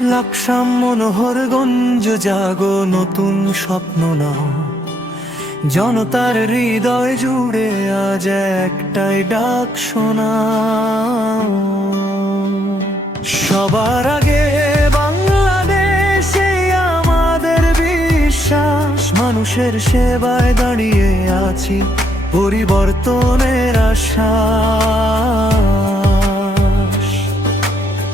লাকসাম মনোহরগঞ্জ জাগো, নতুন স্বপ্ন নাও। জনতার হৃদয় জুড়ে আজ একটাই ডাক শোনাও। সবার আগে বাংলাদেশে আমাদের বিশ্বাস, মানুষের সেবায় দাঁড়িয়ে আছি পরিবর্তনের আশা।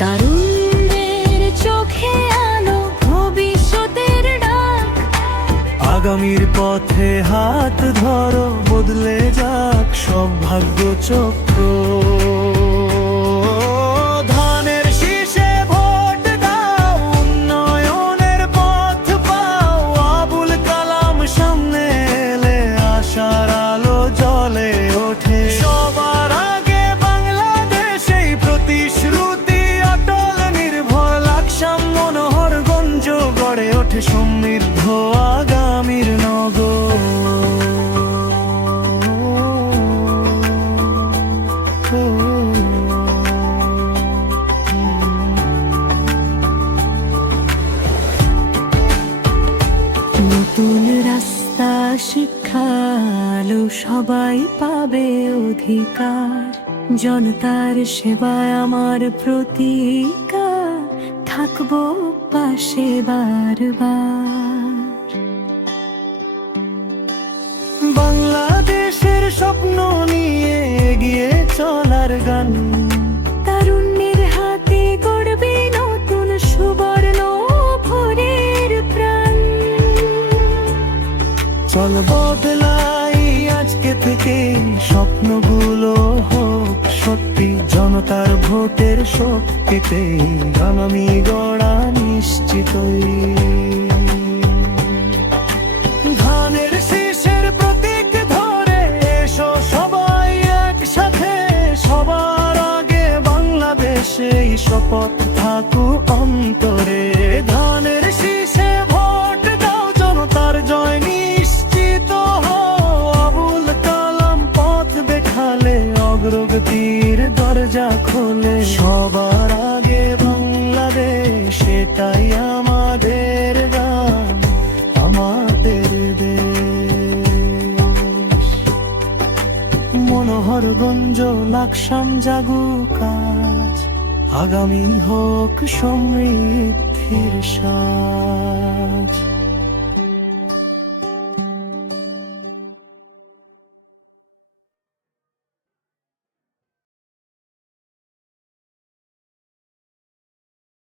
তারুণ্যের চোখে আলো, ভবিষ্যতের ডাক। আগামীর পথে হাত ধরো, বদলে যাক সব ভাগ্য চক্র। ধানের শীষে ভোট দাও, উন্নয়নের পথ পাও। আবুল কালাম সামনে এলে আশার আলো জ্বলে ওঠে। সবার আগে বাংলাদেশ, এই প্রতিশ্রুতি অটল নির্ভর। লাকসাম মনোহরগঞ্জ গড়ে ওঠে সমৃদ্ধ আগামীর নগর। নতুন রাস্তা, শিক্ষা, আলো, সবাই পাবে অধিকার। জনতার সেবায় আমার প্রতিকার, থাকবো পাশে বারবার। বাংলাদেশের স্বপ্ন নিয়ে এগিয়ে চলার গান। তারুণ্যের হাতে গড়বে নতুন সুবর্ণ ভোরের প্রাণ। চল বদলাই আজকে থেকে, স্বপ্নগুলো হোক সত্যি। জনতার ভোটের শক্তিতে আগামী গড়া নিশ্চিতই। ধানের শীষের প্রতীক ধরে এসো সবাই একসাথে। সবার আগে বাংলাদেশে এই শপথ থাকুক অন্তরে। ধানের শীষে ভোট দাও, জনতার জয় নিশ্চিত হও। আবুল কালাম পথ দেখালে অগ্রগতির দরজা খোলে। সবার আগে বাংলাদেশ, এটাই আমাদের গান, আমাদের দেশ। মনোহরগঞ্জ লাকসাম জাগুক আজ, আগামী হোক সমৃদ্ধির সাজ।